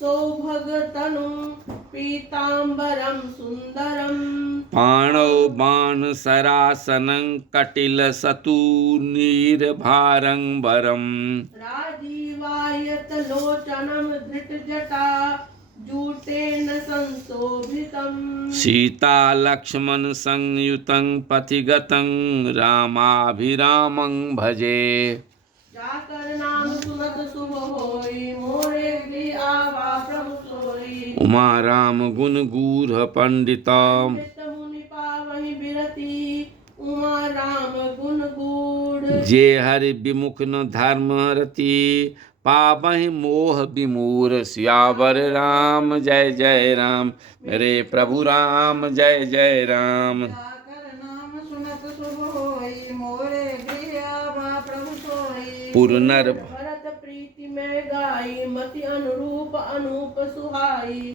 सौभगतनु पीताम्बरं सुन्दरम् पाणौ बाणसरासनं कटिलसतूर्निर्भारं राजीवायतलोचनं धृतजटा जूटेन संशोभितम् सीतालक्ष्मणसंयुतं पथिगतं रामाभिरामं भजे। जाकर नाम सुनत शुभ होई मोरे गृह आवा प्रभु सोई उमा राम गुण गूढ़ पंडिता मुनि पावहि बिरति उमा राम गुण गूढ़ जे हरि विमुख न धर्म रति पावहि मोह विमूर। सियावर राम जय जय राम मेरे प्रभु राम जय जय राम। जाकर नाम सुनत शुभ होई मोरे गृह आवा प्रभु सोई पुरनर भरत प्रीति में गाई मति अनुरूप अनूप सुहाई।